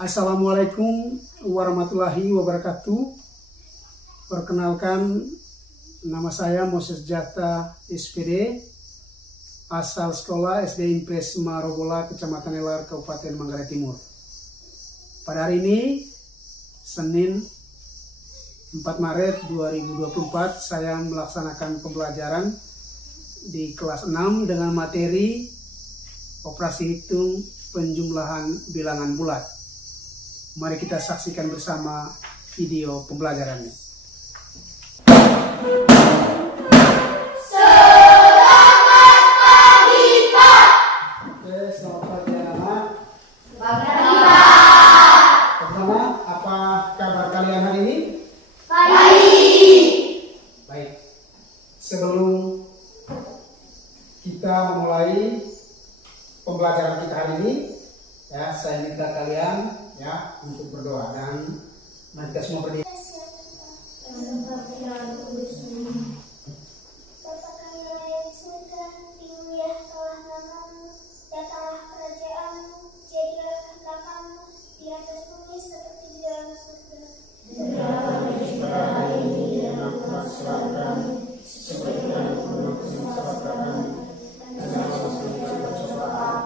Assalamualaikum warahmatullahi wabarakatuh. Perkenalkan, nama saya Moses Jata SPD, asal sekolah SD Impres Marobola, Kecamatan Elar, Kabupaten Manggarai Timur. Pada hari ini, Senin 4 Maret 2024, saya melaksanakan pembelajaran di kelas 6 dengan materi operasi hitung penjumlahan bilangan bulat. Mari kita saksikan bersama video pembelajarannya. Selamat pagi, Pak. Oke, selamat pagi anak-anak. Selamat pagi, Pak. Pertama, apa kabar kalian hari ini? Baik. Baik. Sebelum kita memulai pembelajaran kita hari ini, ya, saya minta kalian ya untuk berdoa, dan mari kita semua berdiri. Bapa kami yang di surga, dimuliakanlah namamu, datanglah kerajaanmu, jadilah kehendakmu di atas bumi seperti di dalam surga. Berikanlah kami pada hari ini dan ampunilah kesalahan kami, seperti kami mengampuni kesalahan kami. Dan jangan masuk ke dalam pencobaan,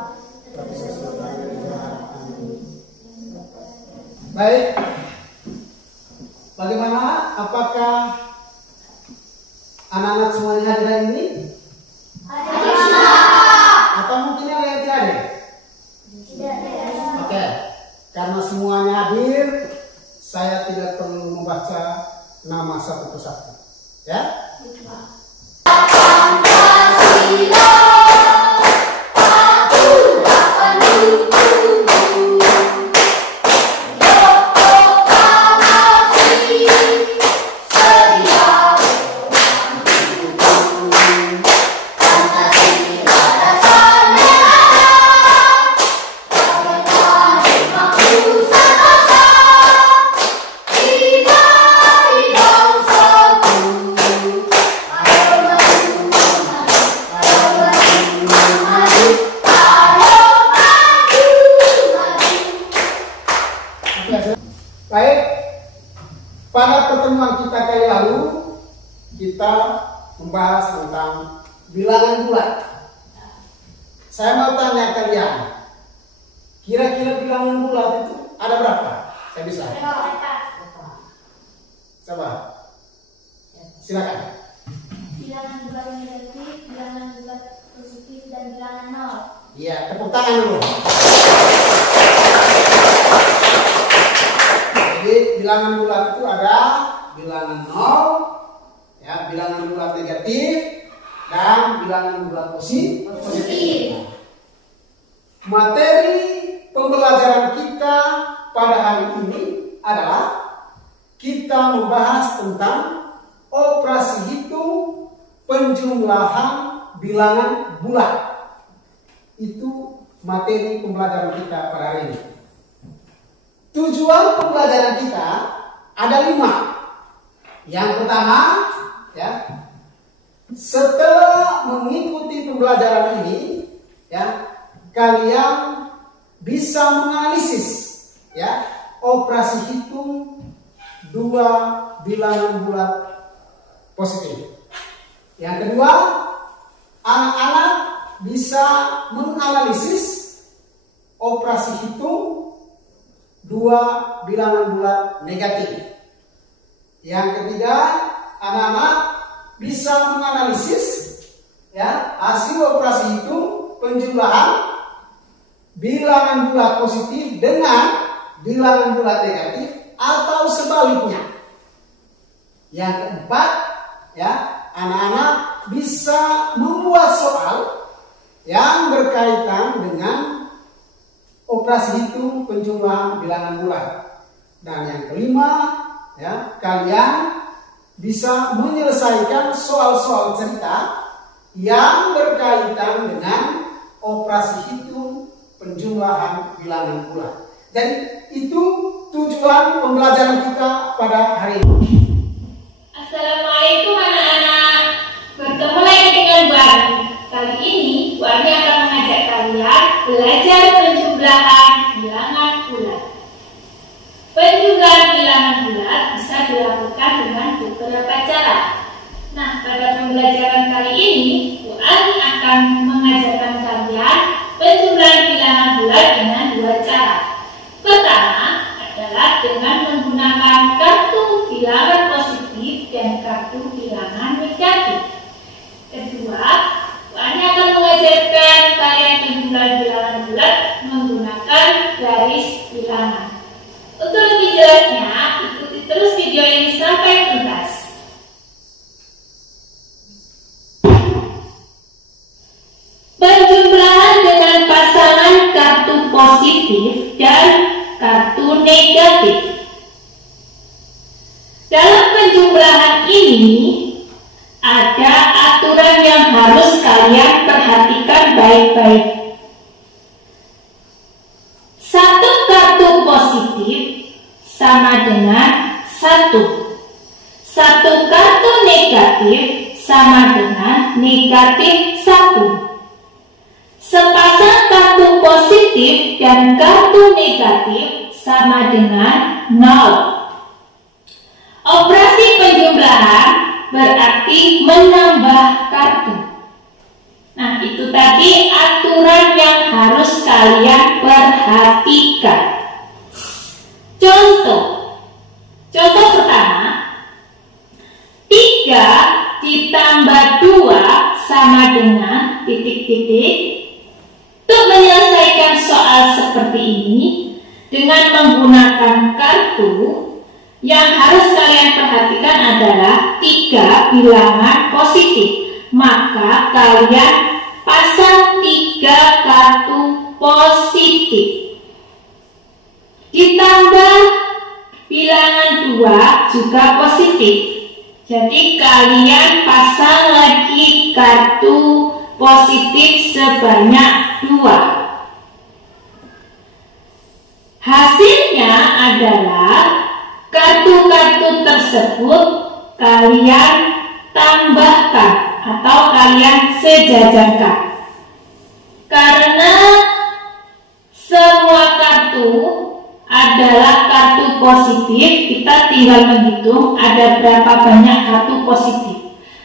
tapi selamatkan dari jahat. Amin. Baik. Bagaimana? Apakah anak-anak semuanya hadir hari ini? Atau mungkin ada yang tidak hadir? Oke. Karena semuanya hadir, saya tidak perlu membaca nama satu persatu. Ya? Baik, pada pertemuan kita kali lalu kita membahas tentang bilangan bulat. Saya mau tanya kalian, kira-kira bilangan bulat itu ada berapa? Saya bisa. Coba, silakan. Bilangan bulat negatif, bilangan bulat positif, dan bilangan nol. Iya, tepuk tangan dulu. Jadi bilangan bulat itu ada bilangan nol, ya, bilangan bulat negatif, dan bilangan bulat positif. Materi pembelajaran kita pada hari ini adalah kita membahas tentang operasi hitung penjumlahan bilangan bulat. Itu materi pembelajaran kita pada hari ini. Tujuan pembelajaran kita ada 5. Yang pertama, ya, setelah mengikuti pembelajaran ini, ya, kalian bisa menganalisis, ya, operasi hitung 2 bilangan bulat positif. Yang kedua, anak-anak bisa menganalisis operasi hitung 2 bilangan bulat negatif. Yang ketiga, anak-anak bisa menganalisis, ya, hasil operasi hitung penjumlahan bilangan bulat positif dengan bilangan bulat negatif atau sebaliknya. Yang keempat, ya, anak-anak bisa membuat soal yang berkaitan dengan operasi hitung penjumlahan bilangan bulat. Dan yang kelima, ya, kalian bisa menyelesaikan soal-soal cerita yang berkaitan dengan operasi hitung penjumlahan bilangan bulat. Dan itu tujuan pembelajaran kita pada hari ini. Assalamualaikum anak-anak. Bertemu lagi dengan Barbie. Kali ini Barbie akan mengajak kalian belajar penjumlahan bilangan bulat. menggunakan dengan beberapa cara. Nah, pada pembelajaran kali ini, Bu Ani akan mengajarkan kalian penjumlahan bilangan bulat dengan dua cara. Pertama adalah dengan menggunakan kartu bilangan positif dan kartu bilangan negatif. Kedua, Bu Ani akan mengajarkan kalian penjumlahan bilangan bulat menggunakan garis bilangan. Untuk lebih jelasnya, ikuti terus video ini sampai tuntas. Penjumlahan dengan pasangan kartu positif dan kartu negatif. Dalam penjumlahan ini ada aturan yang harus kalian perhatikan baik-baik. Satu kartu positif sama dengan 1. Satu kartu negatif sama dengan negatif 1. Sepasang kartu positif dan kartu negatif sama dengan 0. Operasi penjumlahan berarti menambah kartu. Nah, itu tadi aturan yang harus kalian perhatikan. Contoh pertama, 3 ditambah 2 sama dengan titik-titik. Untuk menyelesaikan soal seperti ini dengan menggunakan kartu, yang harus kalian perhatikan adalah 3 bilangan positif. Maka kalian pasang 3 kartu positif. Ditambah bilangan 2 juga positif. Jadi kalian pasang lagi kartu positif sebanyak 2. Hasilnya adalah kartu-kartu tersebut kalian tambahkan atau kalian sejajarkan. Karena semua kartu adalah kartu positif, kita tinggal menghitung ada berapa banyak kartu positif.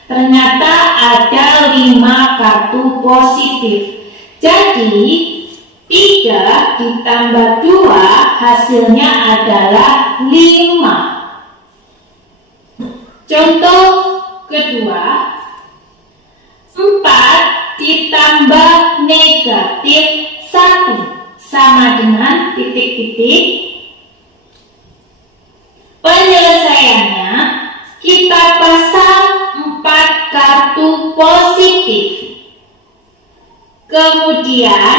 Ternyata ada 5 kartu positif. Jadi 3 ditambah 2 hasilnya adalah 5. Contoh kedua, 4 ditambah negatif 1 sama dengan titik-titik. Penyelesaiannya, kita pasang 4 kartu positif. Kemudian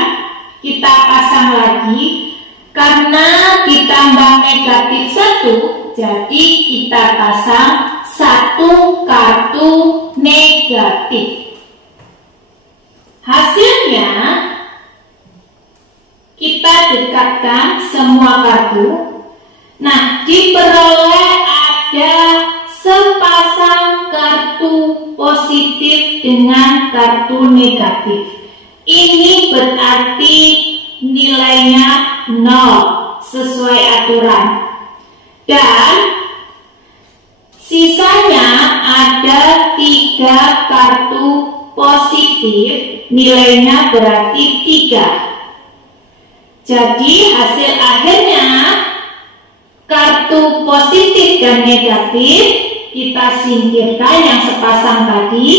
kita pasang lagi, karena ditambah negatif 1, jadi kita pasang 1 kartu negatif. Hasilnya kita dekatkan semua kartu. Nah, diperoleh ada sepasang kartu positif dengan kartu negatif. Ini berarti nilainya 0 sesuai aturan. Dan sisanya ada 3 kartu positif, nilainya berarti 3. Jadi hasil akhirnya kartu positif dan negatif kita singkirkan yang sepasang tadi,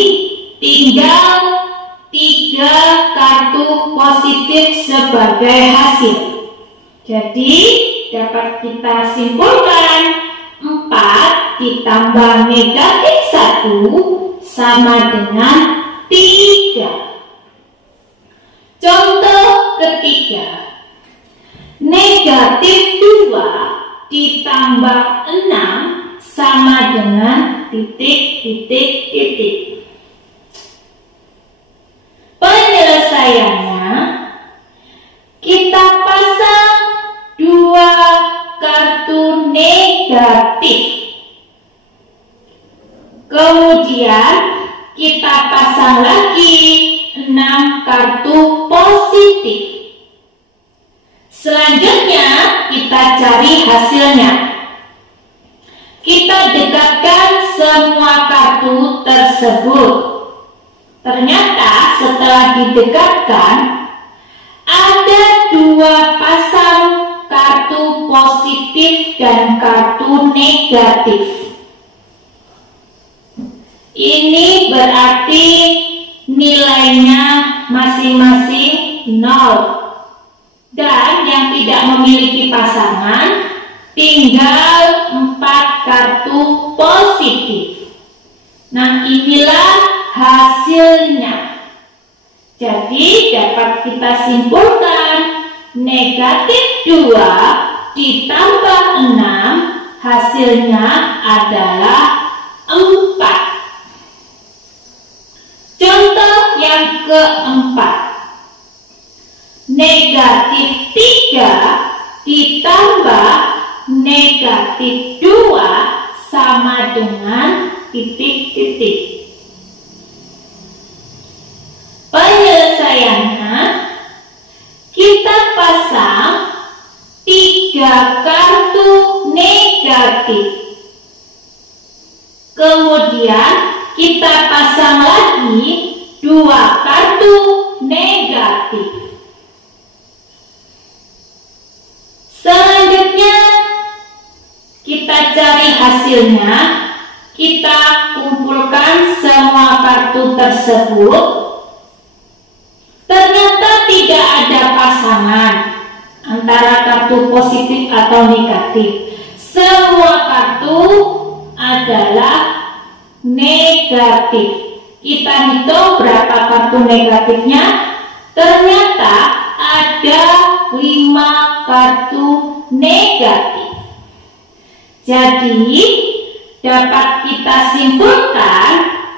tinggal 3 kartu positif sebagai hasil. Jadi dapat kita simpulkan 4 ditambah negatif 1 sama dengan 3. Contoh ketiga, negatif 2 ditambah 6 sama dengan titik-titik-titik. Penyelesaiannya, kita pasang 2 kartu negatif. Kemudian kita pasang lagi 6 kartu positif. Selanjutnya kita cari hasilnya. kita dekatkan semua kartu tersebut. Ternyata setelah didekatkan, ada 2 pasang kartu positif dan kartu negatif. Ini berarti nilainya masing-masing 0. Dan yang tidak memiliki pasangan tinggal 4 kartu positif. Nah, inilah hasilnya. Jadi dapat kita simpulkan negatif 2 ditambah 6 hasilnya adalah 4. Contoh yang keempat, negatif 3 ditambah negatif 2 sama dengan titik-titik. Penyelesaiannya, kita pasang 3 kartu negatif. Kemudian kita pasang lagi 2 kartu negatif. Selanjutnya kita cari hasilnya. Kita kumpulkan semua kartu tersebut. Ternyata tidak ada pasangan antara kartu positif atau negatif. Semua kartu adalah negatif. Kita hitung berapa kartu negatifnya. Ternyata ada 5 kartu negatif. Jadi dapat kita simpulkan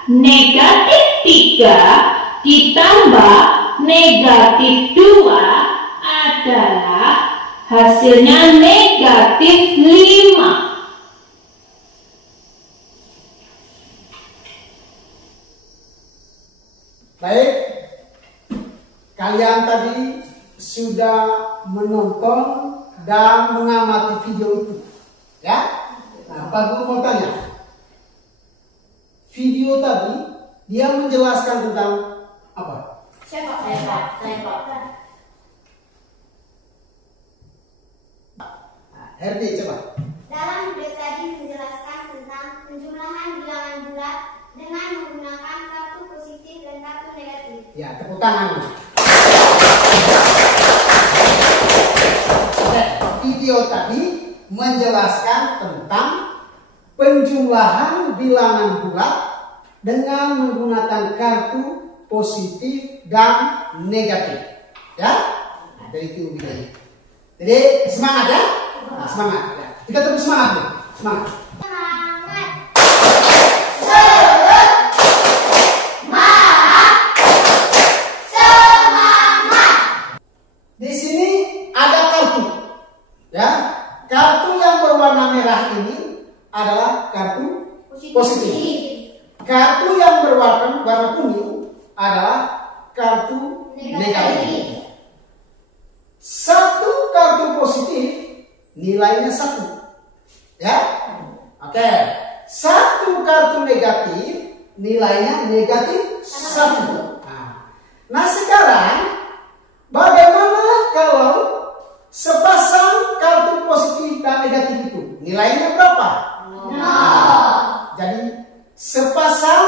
negatif 3 ditambah negatif 2 adalah hasilnya negatif 5. Baik, kalian tadi sudah menonton dan mengamati video itu, ya? Nah, Pak Guru mau tanya, video tadi dia menjelaskan tentang apa? Saya Herdi, coba. Dalam video tadi menjelaskan tentang penjumlahan bilangan bulat dengan menggunakan kartu positif dan kartu negatif. Ya, tepuk tangan. Oke, video tadi menjelaskan tentang penjumlahan bilangan bulat dengan menggunakan kartu positif dan negatif. Ya, nah, dari itu videonya. Jadi semangat ya. Nah, semangat. Ya. Kita terus semangat nih. Semangat. Di sini ada kartu, ya. Kartu yang berwarna merah ini adalah kartu positif. Kartu yang berwarna kuning adalah kartu negatif. Satu kartu positif nilainya 1, ya. Oke. Satu kartu negatif nilainya negatif 1. Nah sekarang bagaimana kalau sepasang kartu positif dan negatif itu nilainya berapa? 0. Jadi sepasang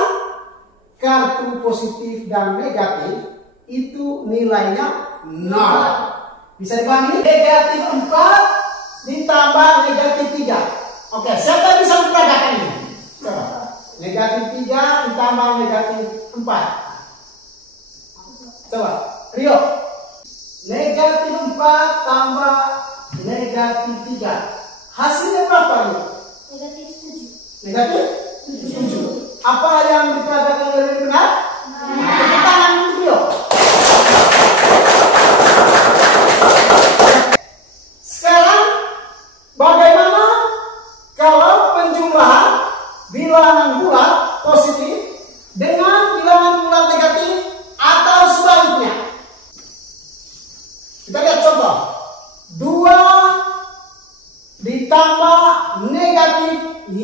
kartu positif dan negatif itu nilainya 0. Bisa dipahami? Negatif 4 ditambah negatif 3. Oke, siapa bisa memperagakan ini? Coba. Negatif 3 ditambah negatif 4. Coba, Rio. Negatif 4 tambah negatif 3. Hasilnya berapa, Rio? Negatif 7. Negatif 7. Apa yang diperagakan lebih benar? Tepuk tangan untuk Rio. Sekarang bagaimana kalau penjumlahan bilangan bulat positif dengan bilangan bulat negatif atau sebaliknya? Kita lihat contoh. 2 ditambah negatif 5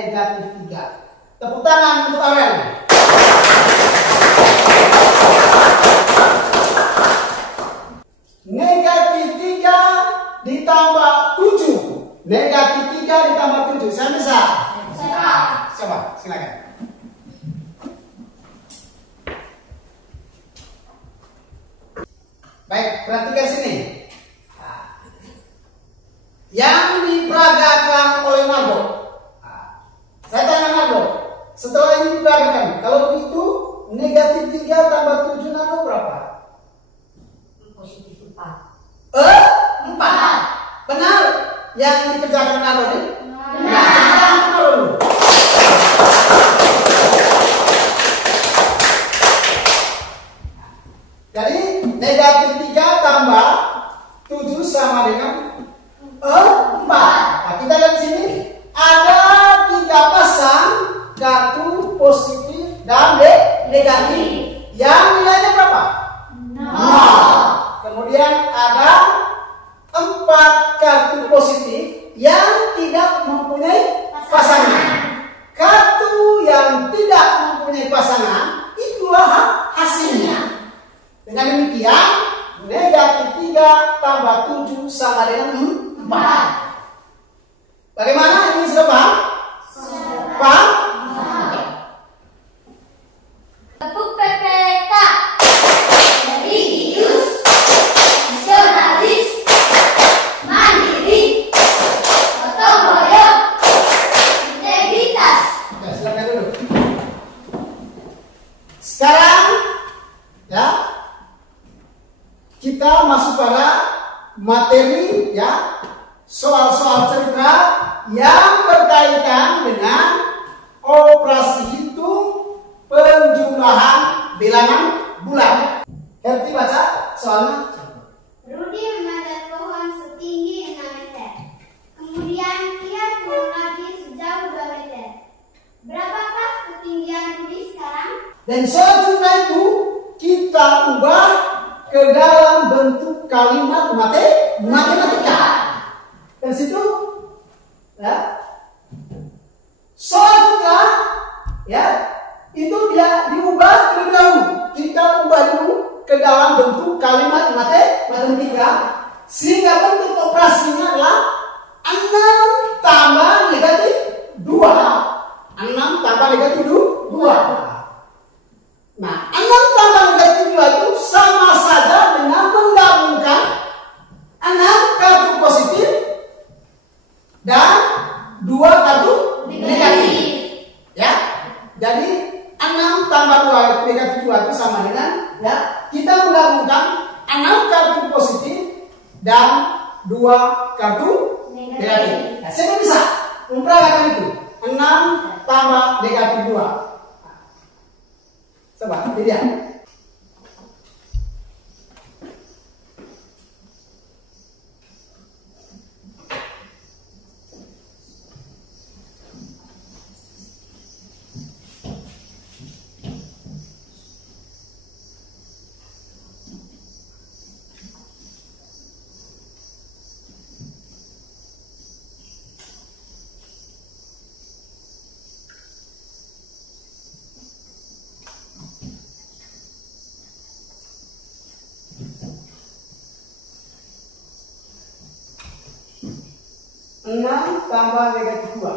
negatif 3. Tepuk tangan untuk Aurel. Negatif 3 ditambah 7. Negatif 3 ditambah 7. Saya bisa? Coba, silakan. Baik, perhatikan sini. Yang diperagakan oleh Margo. Saya tanya Margo, setelah ini diperagakan, kalau begitu negatif 3 tambah 7 Margo berapa? Positif 4. 4. Benar? Yang dikerjakan Margo ini? Benar. Jadi negatif 3 tambah 7 sama dengan 4. Nah, kita lihat sini ada 3 pasang kartu positif dan negatif. Yang nilainya berapa? 0. Kemudian ada 4 kartu positif yang tidak mempunyai pasangan. Kartu yang tidak mempunyai pasangan itulah hasilnya. Dengan demikian negatif 3 tambah 7 sama dengan 4. Bagaimana? Ini sudah paham? Paham? Tepuk PPK religius, nasionalis, mandiri, gotong royong, integritas. Oke, silakan dulu. Sekarang ya kita masuk pada materi ya, soal-soal cerita yang berkaitan dengan operasi hitung penjumlahan bilangan bulan. Herti baca soalnya. Rudi memanjat pohon setinggi 6 meter. Kemudian ia turun lagi sejauh 2 meter. Berapakah ketinggian Rudi sekarang? Dan soal cerita itu kita ubah ke dalam bentuk kalimat matematika. Dan situ ya, soal cerita ya, itu dia diubah terlebih dahulu. Kita ubah dulu ke dalam bentuk kalimat matematika sehingga bentuk operasinya adalah 6 tambah negatif 2. 6 tambah negatif 2. Nah, 6 tambah negatif 2 itu sama saja dengan menggabungkan 6 kartu positif dan 2 kartu negatif. Ya. Jadi 6 tambah 2 negatif 2 itu sama dengan ya, kita menggabungkan 6 kartu positif dan 2 kartu negatif. Nah, saya bisa memperagakan itu. 6 tambah negatif 2. Coba dilihat. Enam tambah negatif 2.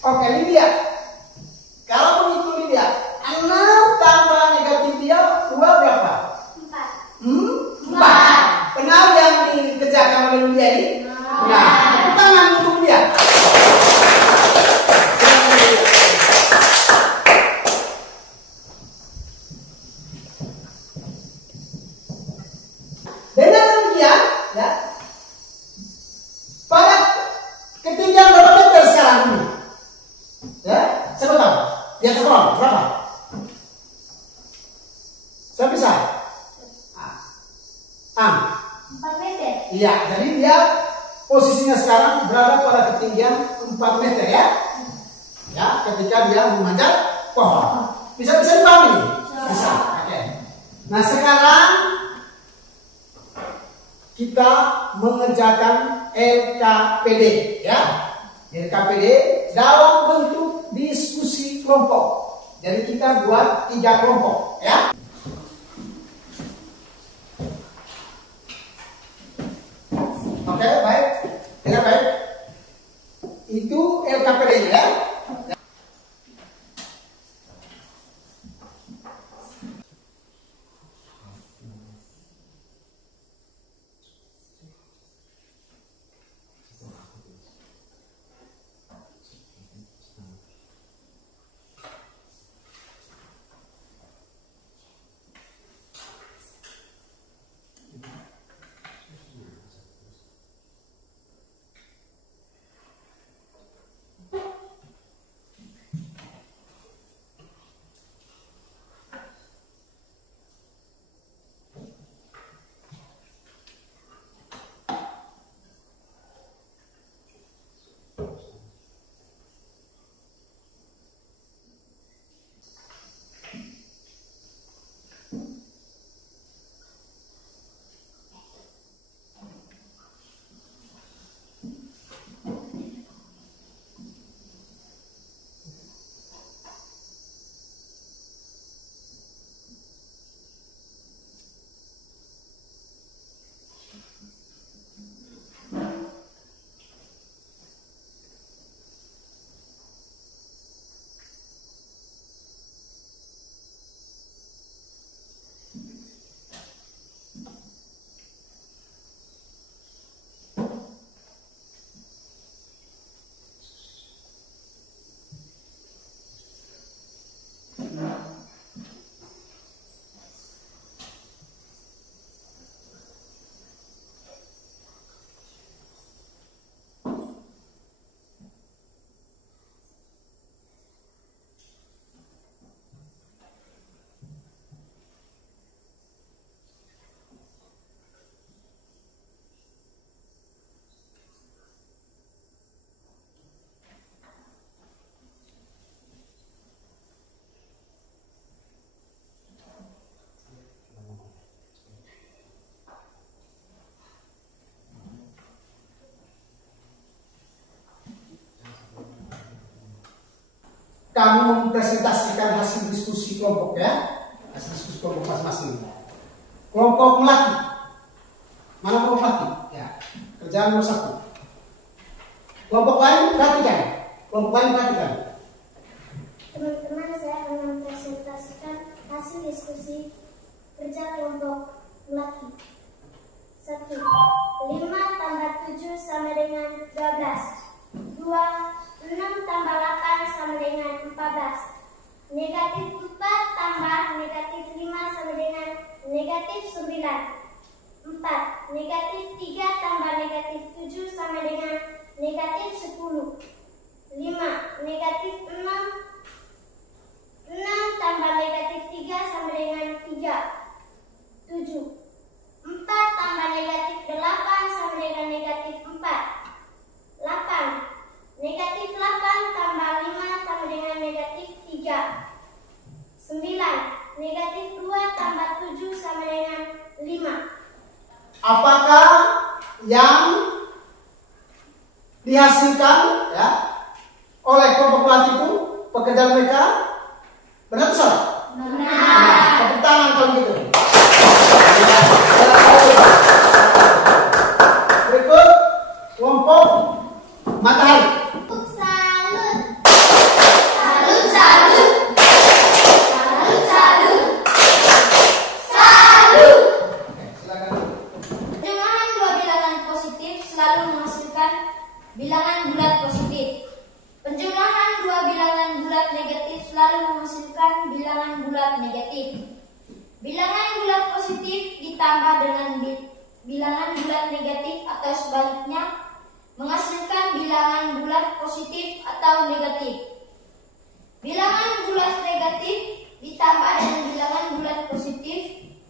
Oke, ini dia. Kalau begitu ini dia. 6 tambah negatif 2 berapa? 4. Kenal yang dikerjakan oleh dia ini? Nah, tepuk tangan untuk dia. Dengan demikian, ya, pada ketinggian berapa meter sekarang ini? Ya, saya tahu. Di atas pohon berapa? Saya bisa. 4 meter. Iya, jadi dia posisinya sekarang berada pada ketinggian 4 meter ya. Ya, ketika dia memanjat pohon. Bisa dipahami? Bisa. Oke. Nah, sekarang kita mengerjakan LKPD ya. LKPD dalam bentuk diskusi kelompok. Jadi kita buat 3 kelompok ya. Oke, baik. Tidak baik. Itu LKPD ya. Kamu mempresentasikan hasil diskusi kelompok ya, hasil diskusi kelompok masing-masing. Kelompok melati, mana kelompok melati? Ya, kerjaan nomor 1. Kelompok lain perhatikan, Teman-teman, saya akan mempresentasikan hasil diskusi kerja kelompok melati. 1. 5 tambah 7 sama dengan 12. 2. 6 tambah 8 sama dengan 14. Negatif 4 tambah negatif 5 sama dengan negatif 9. 4. Negatif 3 tambah negatif 7 sama dengan negatif 10. 5. Negatif 6 tambah negatif 3 sama dengan 3. 7. 4 tambah negatif 8 sama dengan negatif 4. 8. Negatif 8 tambah 5 sama dengan negatif 3. 9. Negatif 2 tambah 7 sama dengan 5. Apakah yang dihasilkan ya oleh kelompok melati itu pekerjaan mereka benar atau salah? Benar. Tepuk tangan kalau gitu. Berikut kelompok matahari. Bilangan bulat positif. Penjumlahan dua bilangan bulat negatif selalu menghasilkan bilangan bulat negatif. Bilangan bulat positif ditambah dengan bilangan bulat negatif atau sebaliknya menghasilkan bilangan bulat positif atau negatif. Bilangan bulat negatif ditambah dengan bilangan bulat positif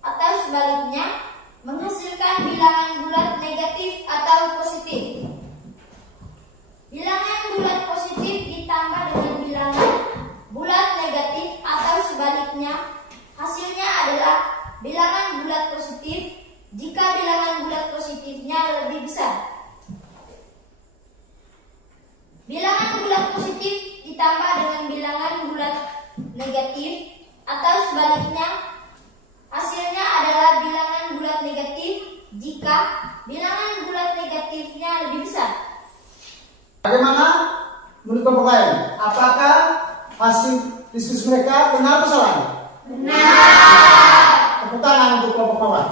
atau sebaliknya menghasilkan bilangan bulat negatif atau positif. Bilangan bulat positif ditambah dengan bilangan bulat negatif atau sebaliknya, hasilnya adalah bilangan bulat positif jika bilangan bulat positifnya lebih besar. Bilangan bulat positif ditambah dengan bilangan bulat negatif atau sebaliknya, hasilnya adalah bilangan bulat negatif jika bilangan bulat negatifnya lebih besar. Bagaimana menurut kelompok lain? Apakah hasil diskusi mereka benar atau salah? Benar. Tepuk tangan untuk kelompok bawah.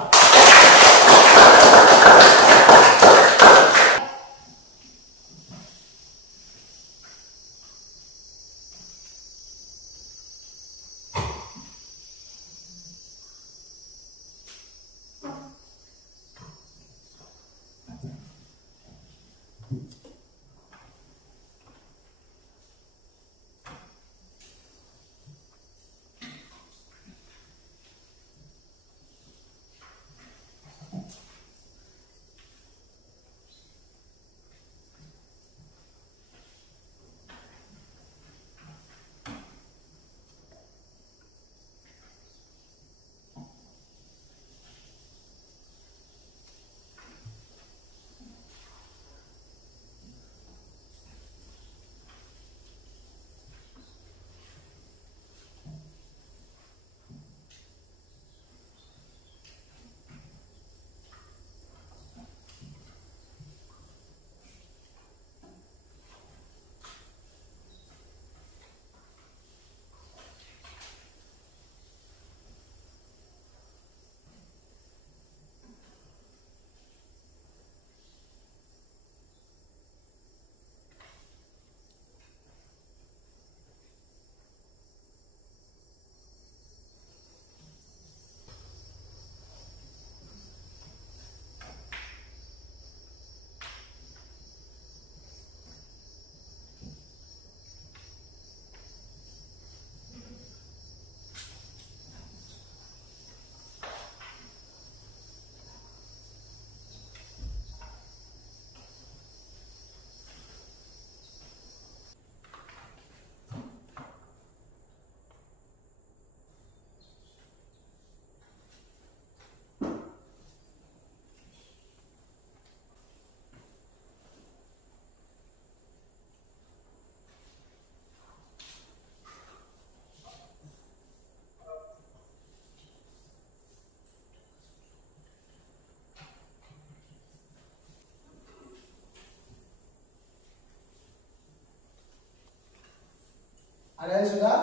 Ada yang sudah?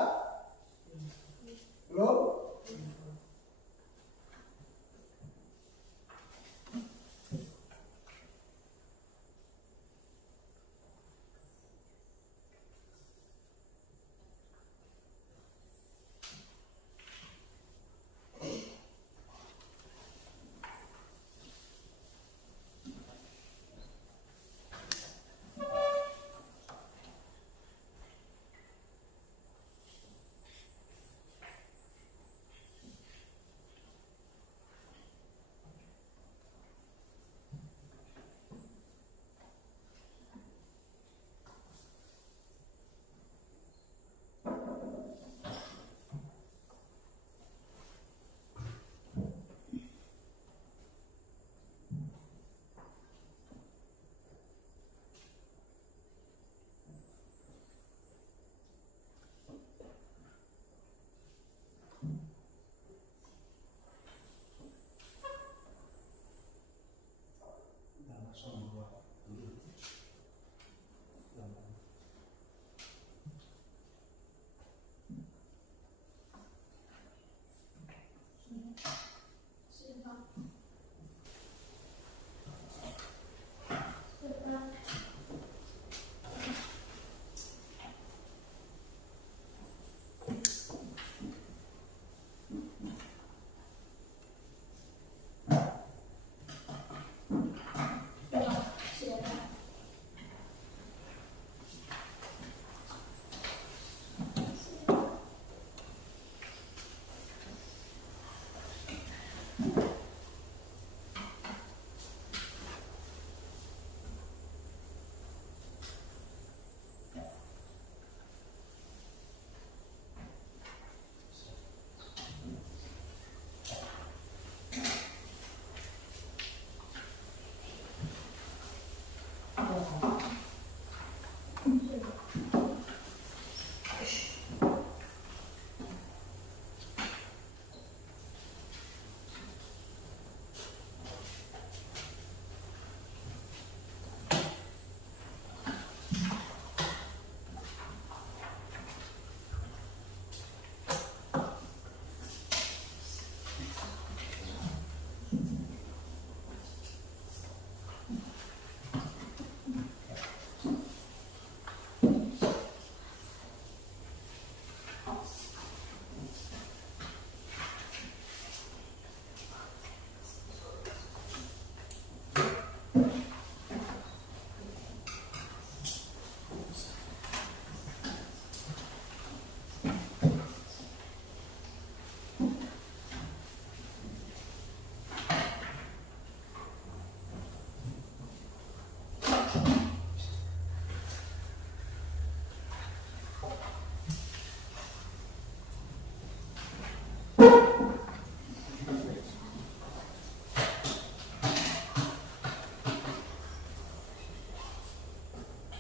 Belum?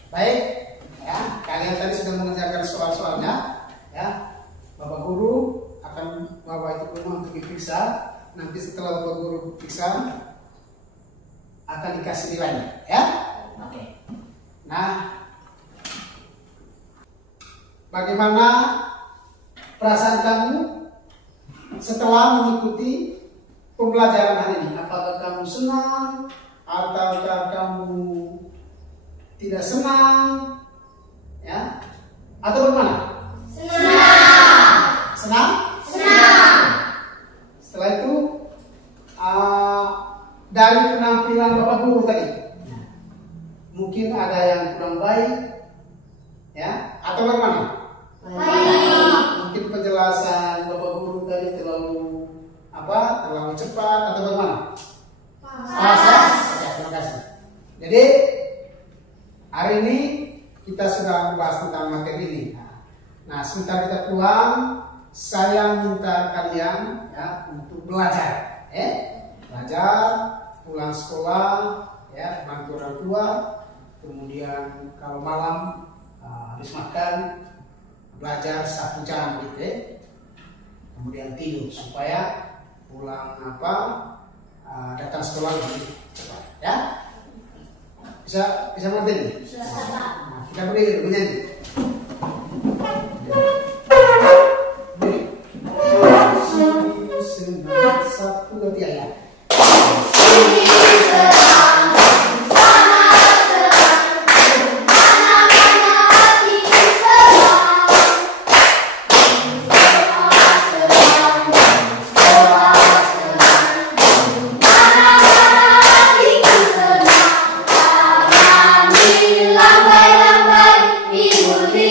Baik, ya, kalian tadi sudah mengerjakan soal-soalnya, ya. Bapak Guru akan bawa itu ke rumah untuk diperiksa. Nanti setelah Bapak Guru periksa, akan dikasih nilainya, ya. Oke. Nah, bagaimana perasaan kamu setelah mengikuti pembelajaran hari ini? Apakah kamu senang ataukah kamu tidak senang, ya? Atau bagaimana? Senang. Senang? Senang. Setelah itu dari penampilan Bapak Guru tadi, mungkin ada yang kurang baik, ya? Atau bagaimana? Baik. Mungkin penjelasan Bapak Guru tadi terlalu cepat atau bagaimana? Pas. Ya, terima kasih. Jadi hari ini kita sudah membahas tentang materi ini. Nah, sebentar kita pulang, saya minta kalian ya untuk belajar, belajar, pulang sekolah, ya, bantu orang tua, kemudian kalau malam habis makan belajar 1 jam gitu, kemudian tidur supaya pulang datang sekolah lebih cepat, ya. Bisa mengerti ini? Bisa. Nah, kita berdiri dulu menyanyi. Senang, 1, 2, 3 ya.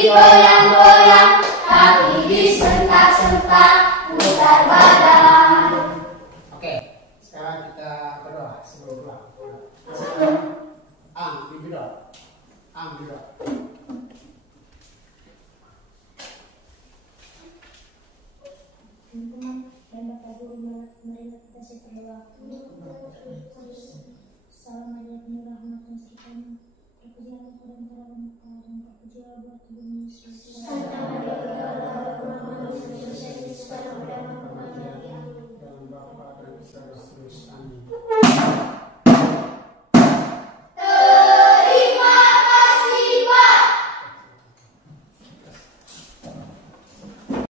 Goyang-goyang, kaki disentak-sentak, putar badan. Oke, sekarang kita berdoa sebelum pulang. Berdoa. Teman-teman dan Bapak Guru, marilah kita berdoa. Assalamualaikum warahmatullahi wabarakatuh. Terpujilah Tuhan dan terpujilah buat Tuhan Yesus.